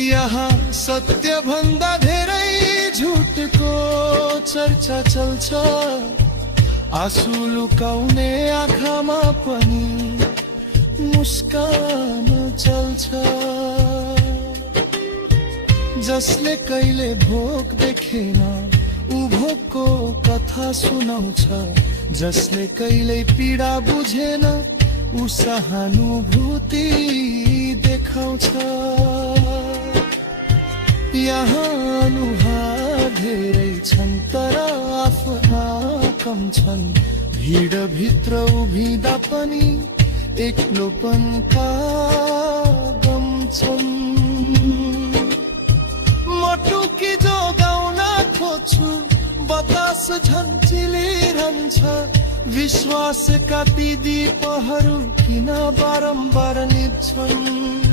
यहाँ सत्य भन्दा धेरै झुटको चर्चा चल्छ। आँसु लुकाउने आँखामा पनि मुस्कान चल्छ। जसले कहिले भोक देखेन उ भोकको कथा सुनाउँछ। जसले कहिले पीडा बुझेन उ सहानुभूति देखाउँछ। यहाँ अनुहार धेरै छन् तर आफ्ना कम छन्। भिड भित्र उभिँदा पनि एक्लोपनका गम छन्। म टुकी जोगाउन खोज्छु बतास झन् चिलिरहन्छ। विश्वासका ती दीपहरू किन बारम्बार निभ्छन्।